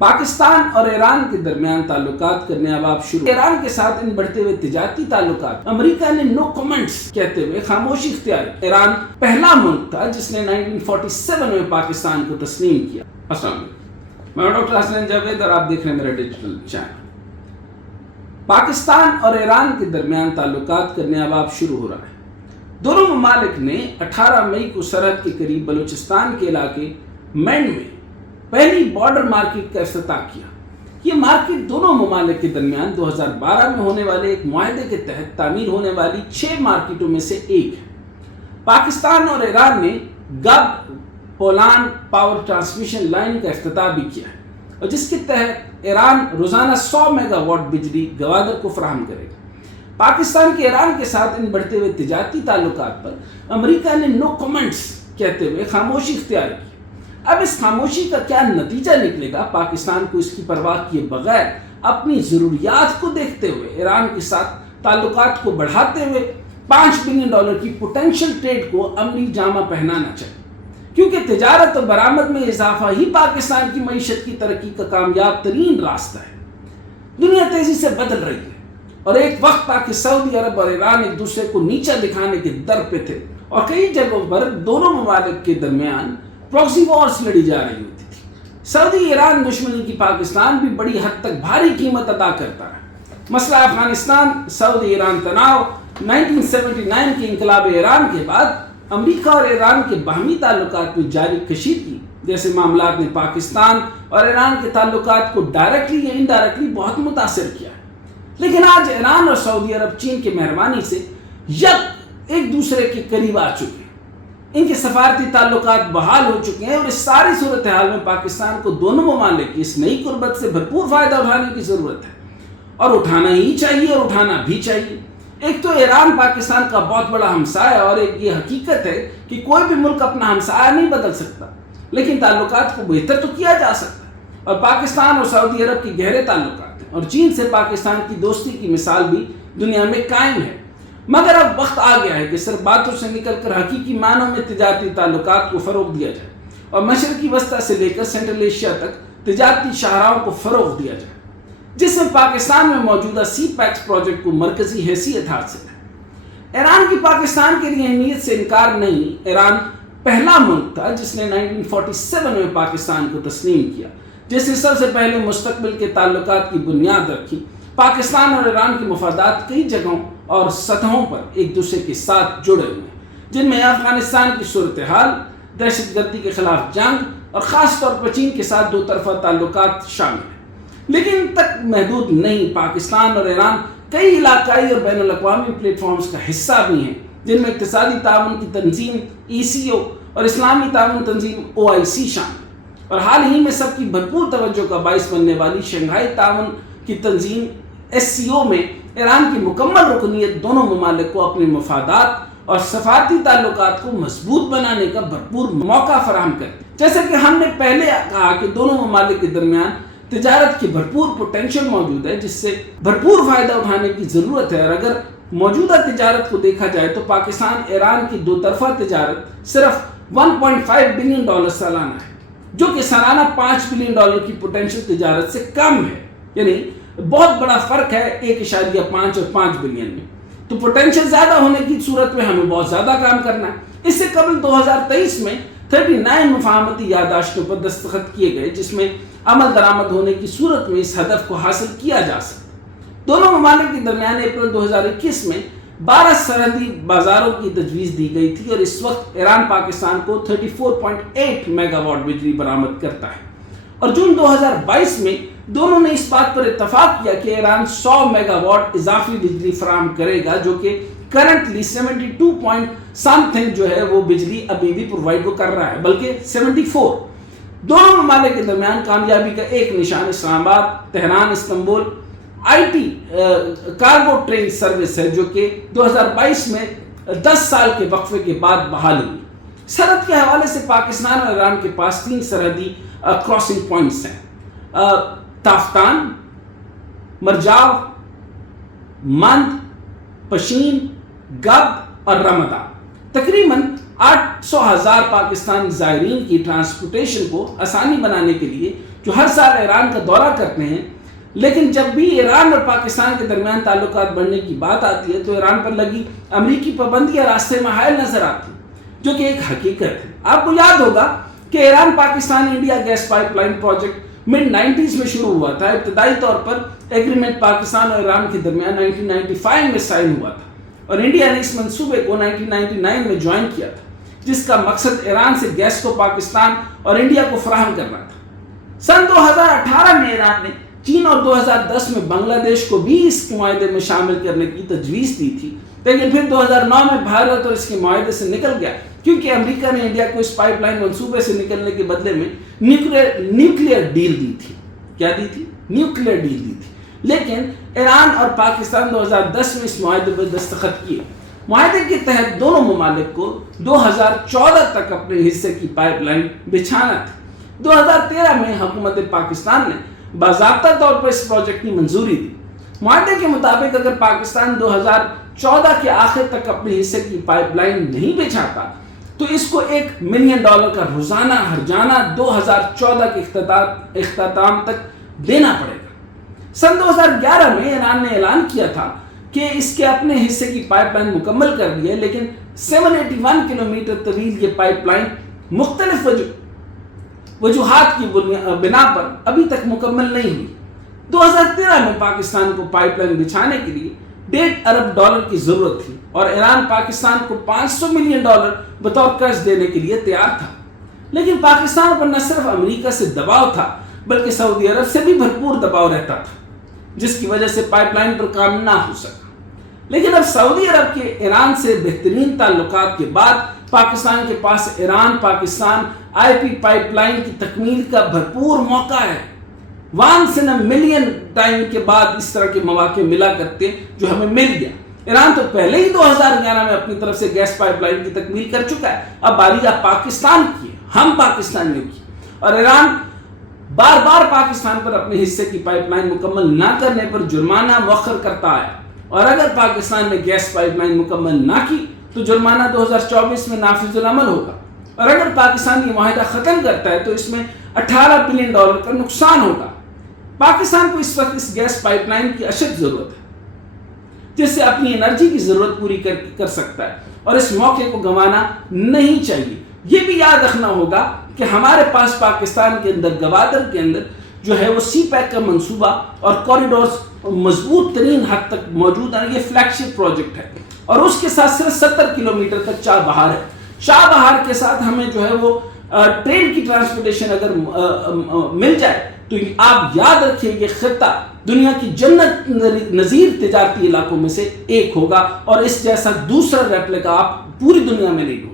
پاکستان اور ایران کے درمیان تعلقات کرنے اب آپ شروع. ایران کے ساتھ ان بڑھتے ہوئے تجارتی تعلقات امریکہ نے نو کمنٹس کہتے ہوئے خاموشی اختیار کی. ایران پہلا ملک تھا جس نے 1947 میں پاکستان کو تسلیم کیا. السلام علیکم، میں ڈاکٹر حسن جاوید اور آپ دیکھ رہے ہیں میرا ڈیجیٹل چینل. پاکستان اور ایران کے درمیان تعلقات کرنے اب آپ شروع ہو رہا ہے. دونوں ممالک نے 18 مئی کو سرحد کے قریب بلوچستان کے علاقے مینڈ میں پہلی بارڈر مارکیٹ کا افتتاح کیا. یہ مارکیٹ دونوں ممالک کے درمیان 2012 میں ہونے والے ایک معاہدے کے تحت تعمیر ہونے والی 6 مارکیٹوں میں سے ایک ہے. پاکستان اور ایران نے گب پولان پاور ٹرانسمیشن لائن کا افتتاح بھی کیا ہے، اور جس کے تحت ایران روزانہ 100 میگا واٹ بجلی گوادر کو فراہم کرے گا. پاکستان کے ایران کے ساتھ ان بڑھتے ہوئے تجارتی تعلقات پر امریکہ نے نو کمنٹس کہتے ہوئے خاموشی اختیار کی. اب اس خاموشی کا کیا نتیجہ نکلے گا؟ پاکستان کو اس کی پرواہ کیے بغیر اپنی ضروریات کو دیکھتے ہوئے ایران کے ساتھ تعلقات کو بڑھاتے ہوئے $5 بلین کی پوٹینشیل ٹریڈ کو عملی جامہ پہنانا چاہیے، کیونکہ تجارت و برآمد میں اضافہ ہی پاکستان کی معیشت کی ترقی کا کامیاب ترین راستہ ہے. دنیا تیزی سے بدل رہی ہے، اور ایک وقت تھا کہ سعودی عرب اور ایران ایک دوسرے کو نیچا دکھانے کے در پہ تھے، اور کئی جگہوں پر دونوں ممالک کے درمیان پراکسی وارز لڑی جا رہی ہوتی تھی. سعودی ایران دشمنی کی پاکستان بھی بڑی حد تک بھاری قیمت ادا کرتا ہے. مسئلہ افغانستان سعودی ایران تناؤ 1979 کے انقلاب ایران کے بعد امریکہ اور ایران کے باہمی تعلقات میں جاری کشیدگی جیسے معاملات نے پاکستان اور ایران کے تعلقات کو ڈائریکٹلی یا انڈائریکٹلی بہت متاثر کیا ہے. لیکن آج ایران اور سعودی عرب چین کی مہربانی سے ایک دوسرے کے قریب آ چکے ہیں. ان کے سفارتی تعلقات بحال ہو چکے ہیں، اور اس ساری صورتحال میں پاکستان کو دونوں ممالک کی اس نئی قربت سے بھرپور فائدہ اٹھانے کی ضرورت ہے، اور اٹھانا ہی چاہیے اور اٹھانا بھی چاہیے. ایک تو ایران پاکستان کا بہت بڑا ہمسایہ، اور ایک یہ حقیقت ہے کہ کوئی بھی ملک اپنا ہمسایہ نہیں بدل سکتا، لیکن تعلقات کو بہتر تو کیا جا سکتا ہے. اور پاکستان اور سعودی عرب کی گہرے تعلقات ہیں، اور چین سے پاکستان کی دوستی کی مثال بھی دنیا میں قائم ہے. مگر اب وقت آ گیا ہے کہ صرف باتوں سے نکل کر حقیقی معنوں میں تجارتی تعلقات کو فروغ دیا جائے، اور مشرقی وسطی سے لے کر سینٹرل ایشیا تک تجارتی شاہراہوں کو فروغ دیا جائے، جس میں پاکستان میں موجودہ سی پیکس پروجیکٹ کو مرکزی حیثیت حاصل ہے. ایران کی پاکستان کے لیے اہمیت سے انکار نہیں. ایران پہلا ملک تھا جس نے 1947 میں پاکستان کو تسلیم کیا، جس نے سب سے پہلے مستقبل کے تعلقات کی بنیاد رکھی. پاکستان اور ایران کے مفادات کئی جگہوں اور سطحوں پر ایک دوسرے کے ساتھ جڑے ہوئے ہیں، جن میں افغانستان کی صورتحال، دہشت گردی کے خلاف جنگ، اور خاص طور پر چین کے ساتھ دو طرفہ تعلقات شامل ہیں. لیکن ان تک محدود نہیں. پاکستان اور ایران کئی علاقائی اور بین الاقوامی پلیٹ فارمز کا حصہ بھی ہیں، جن میں اقتصادی تعاون کی تنظیم ECO اور اسلامی تعاون تنظیم OIC شامل ہیں، اور حال ہی میں سب کی بھرپور توجہ کا باعث بننے والی شنگھائی تعاون کی تنظیم SCO میں ایران کی مکمل رکنیت دونوں ممالک کو اپنے مفادات اور سفارتی تعلقات کو مضبوط بنانے کا بھرپور موقع فراہم کرتی. جیسا کہ ہم نے پہلے کہا کہ دونوں ممالک کے درمیان تجارت کی بھرپور پوٹینشیل موجود ہے، جس سے بھرپور فائدہ اٹھانے کی ضرورت ہے. اور اگر موجودہ تجارت کو دیکھا جائے تو پاکستان ایران کی دو طرفہ تجارت صرف $1.5 بلین سالانہ ہے، جو کہ سالانہ $5 بلین کی پوٹینشیل تجارت سے کم ہے. یعنی بہت بڑا فرق ہے 1.5 اور 5 بلین میں. تو پوٹینشیل زیادہ ہونے کی صورت میں ہمیں بہت زیادہ کام کرنا ہے. اس سے قبل 2023 میں 39 مفاہمتی یادداشتوں پر دستخط کیے گئے، جس میں عمل درآمد ہونے کی صورت میں اس ہدف کو حاصل کیا جا سکتا. دونوں ممالک کے درمیان اپریل 2021 میں 12 سرحدی بازاروں کی تجویز دی گئی تھی، اور اس وقت ایران پاکستان کو 34.8 میگا واٹ بجلی برآمد کرتا ہے. اور جون 2022 میں دونوں نے اس بات پر اتفاق کیا کہ ایران 100 میگا واٹ اضافی بجلی فراہم کرے گا، جو کہ کرنٹلی 72 پوائنٹ سمتھنگ جو ہے وہ بجلی ابھی بھی پرووائڈ کر رہا ہے، بلکہ 74. دونوں ممالک کے درمیان کامیابی کا ایک نشان اسلام آباد Tehran Istanbul IT cargo train service ہے، جو کہ 2022 میں 10 سال کے وقفے کے بعد بحال ہوئی. سرحد کے حوالے سے پاکستان اور ایران کے پاس 3 سرحدی کراسنگ پوائنٹس ہیں: تافتان، مرجاو، مند، پشین، گب اور رمضان. تقریباً 800,000 پاکستانی زائرین کی ٹرانسپورٹیشن کو آسانی بنانے کے لیے جو ہر سال ایران کا دورہ کرتے ہیں، لیکن جب بھی ایران اور پاکستان کے درمیان تعلقات بڑھنے کی بات آتی ہے تو ایران پر لگی امریکی پابندیاں راستے میں حائل نظر آتی ہیں، جو کہ ایک حقیقت ہے۔ آپ کو یاد ہوگا کہ Iran Pakistan India gas pipeline project mid 90s میں شروع ہوا تھا۔ ابتدائی طور پر ایگریمنٹ پاکستان اور ایران کے درمیان 1995 میں سائن ہوا تھا، اور انڈیا نے اس منصوبے کو 1999 میں جوائن کیا تھا، جس کا مقصد ایران سے گیس کو پاکستان اور انڈیا کو فراہم کرنا تھا۔ سن 2018 میں ایران نے چین اور 2010 میں بنگلہ دیش کو بھی اس معاہدے میں شامل کرنے کی تجویز دی تھی، لیکن پھر 2009 میں بھارت اور اس کے معاہدے سے نکل گیا، کیونکہ امریکہ نے انڈیا کو اس پائپ لائن منصوبے سے نکلنے کے بدلے میں نیوکلیئر ڈیل دی تھی۔ کیا دی تھی؟ نیوکلیئر ڈیل دی تھی۔ لیکن ایران اور پاکستان 2010 میں اس معاہدے پر دستخط کیے۔ معاہدے کے تحت دونوں ممالک کو 2014 تک اپنے حصے کی پائپ لائن بچھانا تھی۔ 2013 میں حکومت پاکستان نے باضابطہ طور پر اس پروجیکٹ کی منظوری دی۔ معاہدے کے مطابق اگر پاکستان 2014 کے آخر تک اپنے حصے کی پائپ لائن نہیں بچھاتا تو اس کو $1 ملین کا روزانہ ہرجانہ 2014 کے اختتام تک دینا پڑے گا۔ سن 2011 میں ایران نے اعلان کیا تھا کہ اس کے اپنے حصے کی پائپ لائن مکمل کر دی ہے، لیکن 781 کلومیٹر طویل یہ پائپ لائن مختلف وجوہات کی بنا پر ابھی تک مکمل نہیں ہوئی۔ 2013 میں پاکستان کو پائپ لائن بچھانے کے لیے $1.5 ارب کی ضرورت تھی، اور ایران پاکستان کو $500 ملین بطور قرض دینے کے لیے تیار تھا۔ لیکن پاکستان پر نہ صرف امریکہ سے دباؤ تھا بلکہ سعودی عرب سے بھی بھرپور دباؤ رہتا تھا، جس کی وجہ سے پائپ لائن پر کام نہ ہو سکا۔ لیکن اب سعودی عرب کے ایران سے بہترین تعلقات کے بعد پاکستان کے پاس Iran Pakistan IP pipeline کی تکمیل کا بھرپور موقع ہے۔ وانس ان ملین ٹائم کے بعد اس طرح کے مواقع ملا کرتے جو ہمیں مل گیا۔ ایران تو پہلے ہی 2011 میں اپنی طرف سے گیس پائپ لائن کی تکمیل کر چکا ہے، اب باری پاکستان کی ہے، ہم پاکستان نے کی، اور ایران بار بار پاکستان پر اپنے حصے کی پائپ لائن مکمل نہ کرنے پر جرمانہ مؤخر کرتا آیا، اور اگر پاکستان نے گیس پائپ لائن مکمل نہ کی تو جرمانہ 2024 میں نافذ العمل ہوگا، اور اگر پاکستان یہ معاہدہ ختم کرتا ہے تو اس میں $18 بلین کا نقصان ہوگا۔ پاکستان کو اس وقت اس گیس پائپ لائن کی اشد ضرورت ہے، جس سے اپنی انرجی کی ضرورت پوری کر سکتا ہے، اور اس موقع کو گنوانا نہیں چاہیے۔ یہ بھی یاد رکھنا ہوگا کہ ہمارے پاس پاکستان کے اندر گوادر کے اندر جو ہے وہ سی پیک کا منصوبہ اور کوریڈورز مضبوط ترین حد تک موجود ہیں۔ یہ فلیگ شپ پروجیکٹ ہے، اور اس کے ساتھ صرف 70 کلومیٹر تک چاہ بہار ہے۔ چاہ بہار کے ساتھ ہمیں جو ہے وہ ٹرین کی ٹرانسپورٹیشن اگر مل جائے تو آپ یاد رکھیں یہ خطہ دنیا کی جنت نظیر تجارتی علاقوں میں سے ایک ہوگا، اور اس جیسا دوسرا ریپلیکا آپ پوری دنیا میں نہیں ہوگا۔